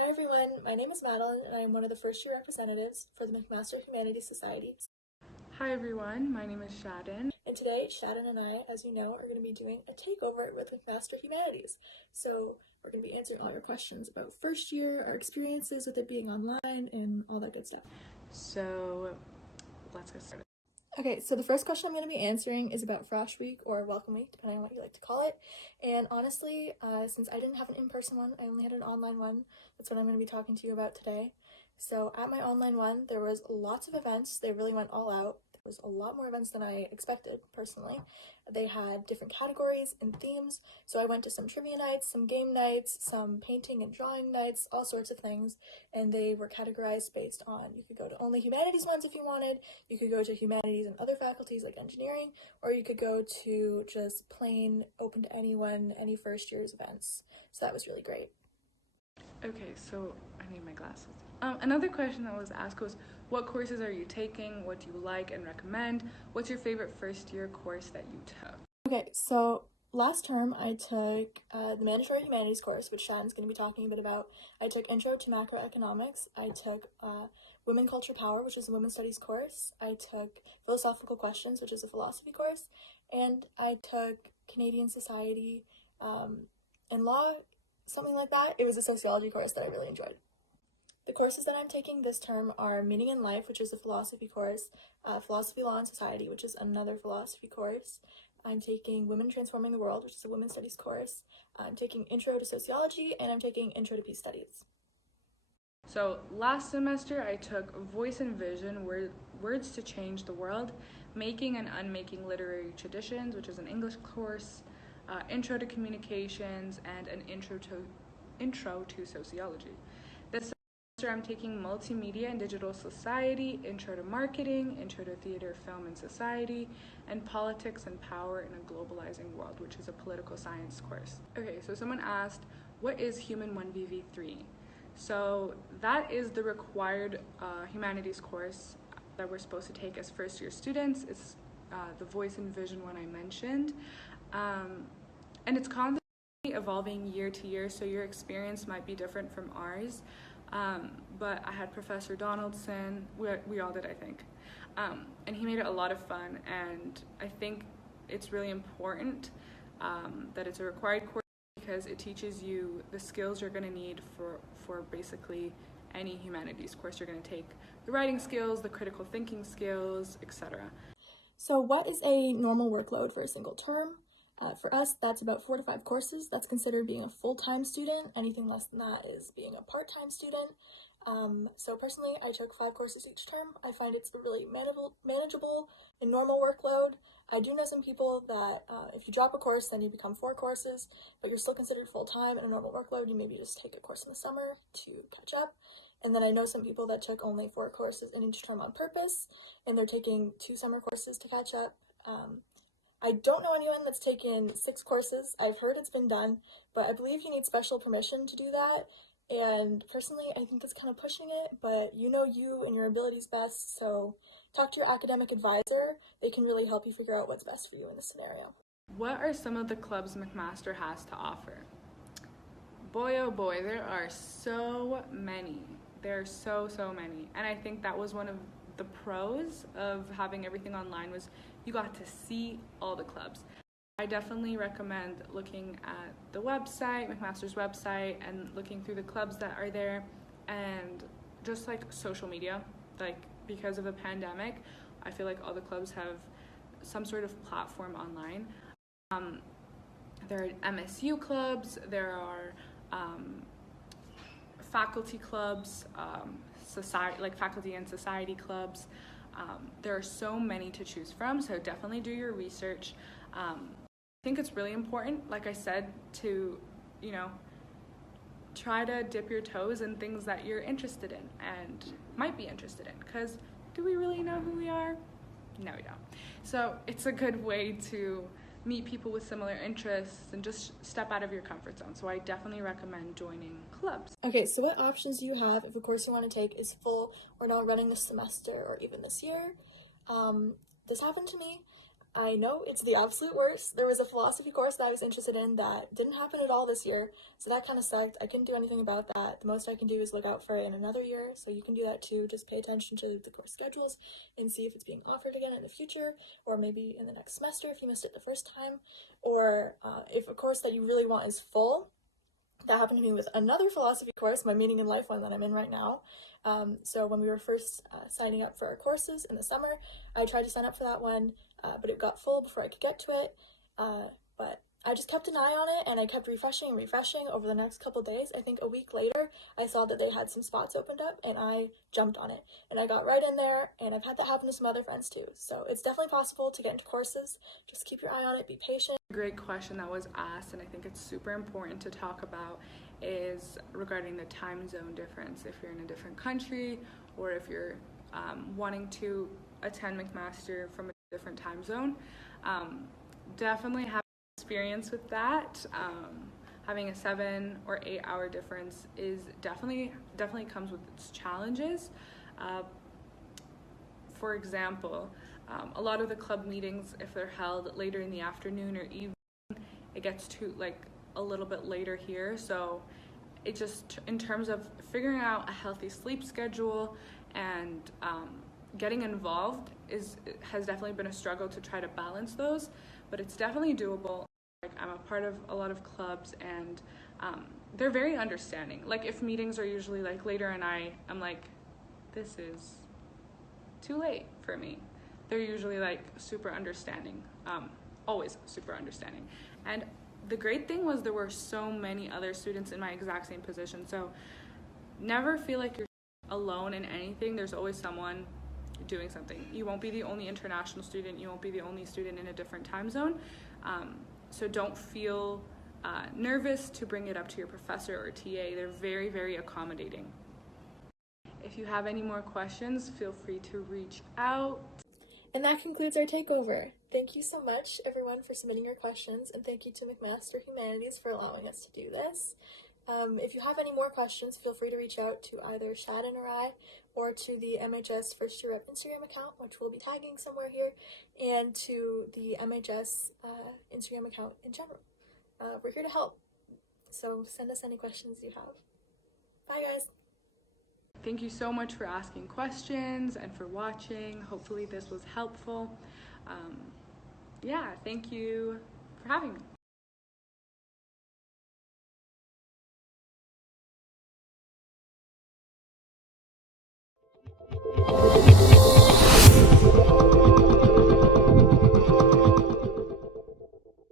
Hi everyone, my name is Madeline and I am one of the first year representatives for the McMaster Humanities Society. Hi everyone, my name is Shadden. And today, Shadden and I, as you know, are going to be doing a takeover with McMaster Humanities. So we're going to be answering all your questions about first year, our experiences with it being online, and all that good stuff. So let's get started. Okay, so the first question I'm going to be answering is about Frosh Week or Welcome Week, depending on what you like to call it. And honestly, since I didn't have an in-person one, I only had an online one. That's what I'm going to be talking to you about today. So at my online one, there was lots of events. They really went all out. There was a lot more events than I expected, personally. They had different categories and themes. So I went to some trivia nights, some game nights, some painting and drawing nights, all sorts of things. And they were categorized based on, you could go to only humanities ones if you wanted, you could go to humanities and other faculties like engineering, or you could go to just plain open to anyone, any first year's events. So that was really great. Okay, so I need my glasses. Another question that was asked was, what courses are you taking? What do you like and recommend? What's your favorite first year course that you took? Okay, so last term I took the mandatory humanities course, which Shannon's going to be talking a bit about. I took Intro to Macroeconomics. I took Women, Culture, Power, which is a women's studies course. I took Philosophical Questions, which is a philosophy course. And I took Canadian Society and Law, something like that. It was a sociology course that I really enjoyed. The courses that I'm taking this term are Meaning in Life, which is a philosophy course, Philosophy, Law, and Society, which is another philosophy course. I'm taking Women Transforming the World, which is a women's studies course. I'm taking Intro to Sociology, and I'm taking Intro to Peace Studies. So last semester I took Voice and Vision, Words to Change the World, Making and Unmaking Literary Traditions, which is an English course, Intro to Communications, and an Intro to Sociology. This semester I'm taking Multimedia and Digital Society, Intro to Marketing, Intro to Theater, Film, and Society, and Politics and Power in a Globalizing World, which is a political science course. Okay, so someone asked, what is Human 1VV3? So that is the required humanities course that we're supposed to take as first year students. It's the Voice and Vision one I mentioned. And it's constantly evolving year to year, so your experience might be different from ours. But I had Professor Donaldson, we all did, I think. And he made it a lot of fun, and I think it's really important that it's a required course because it teaches you the skills you're going to need for basically any humanities course you're going to take. The writing skills, the critical thinking skills, etc. So what is a normal workload for a single term? For us, that's about 4 to 5 courses. That's considered being a full-time student. Anything less than that is being a part-time student. So personally, I took 5 courses each term. I find it's a really manageable and normal workload. I do know some people that if you drop a course, then you become 4 courses, but you're still considered full-time and a normal workload. You maybe just take a course in the summer to catch up. And then I know some people that took only 4 courses in each term on purpose, and they're taking 2 summer courses to catch up. I don't know anyone that's taken 6 courses. I've heard it's been done, but I believe you need special permission to do that. And personally, I think it's kind of pushing it, but you know you and your abilities best, so talk to your academic advisor. They can really help you figure out what's best for you in this scenario. What are some of the clubs McMaster has to offer? Boy, oh boy, there are so many. There are so many. And I think that was one of the pros of having everything online was you got to see all the clubs. I definitely recommend looking at the website, McMaster's website, and looking through the clubs that are there, and just like social media, like because of the pandemic, I feel like all the clubs have some sort of platform online. There are MSU clubs, there are faculty clubs, society, like faculty and society clubs. There are so many to choose from, so definitely do your research. I think it's really important, like I said, to, try to dip your toes in things that you're interested in and might be interested in, because do we really know who we are? No, we don't. So it's a good way to meet people with similar interests and just step out of your comfort zone. So I definitely recommend joining clubs. Okay, so what options do you have if a course you want to take is full or not running this semester or even this year? This happened to me. I know it's the absolute worst. There was a philosophy course that I was interested in that didn't happen at all this year, so that kind of sucked. I couldn't do anything about that. The most I can do is look out for it in another year, so you can do that too. Just pay attention to the course schedules and see if it's being offered again in the future, or maybe in the next semester if you missed it the first time, or if a course that you really want is full. That happened to me with another philosophy course, my Meaning in Life one that I'm in right now. So when we were first signing up for our courses in the summer, I tried to sign up for that one, but it got full before I could get to it. But I just kept an eye on it, and I kept refreshing and refreshing over the next couple days. I think a week later, I saw that they had some spots opened up, and I jumped on it. And I got right in there, and I've had that happen to some other friends too. So it's definitely possible to get into courses. Just keep your eye on it, be patient. Great question that was asked, and I think it's super important to talk about, is regarding the time zone difference. If you're in a different country, or if you're wanting to attend McMaster from a different time zone, definitely have experience with that. Having a 7 or 8 hour difference is definitely comes with its challenges. For example, a lot of the club meetings, if they're held later in the afternoon or evening, it gets to like a little bit later here. So it just, in terms of figuring out a healthy sleep schedule and getting involved, has definitely been a struggle to try to balance those, but it's definitely doable. Like, I'm a part of a lot of clubs, and they're very understanding. Like, if meetings are usually like later and I'm like, this is too late for me, they're usually like super understanding, always super understanding. And the great thing was there were so many other students in my exact same position, so never feel like you're alone in anything. There's always someone doing something. You won't be the only international student, you won't be the only student in a different time zone. So don't feel nervous to bring it up to your professor or TA. They're very, very accommodating. If you have any more questions, feel free to reach out. And that concludes our takeover. Thank you so much, everyone, for submitting your questions, and thank you to McMaster Humanities for allowing us to do this. If you have any more questions, feel free to reach out to either Shannon or I, or to the MHS First Year Rep Instagram account, which we'll be tagging somewhere here, and to the MHS Instagram account in general. We're here to help, so send us any questions you have. Bye, guys. Thank you so much for asking questions and for watching. Hopefully this was helpful. Yeah, thank you for having me.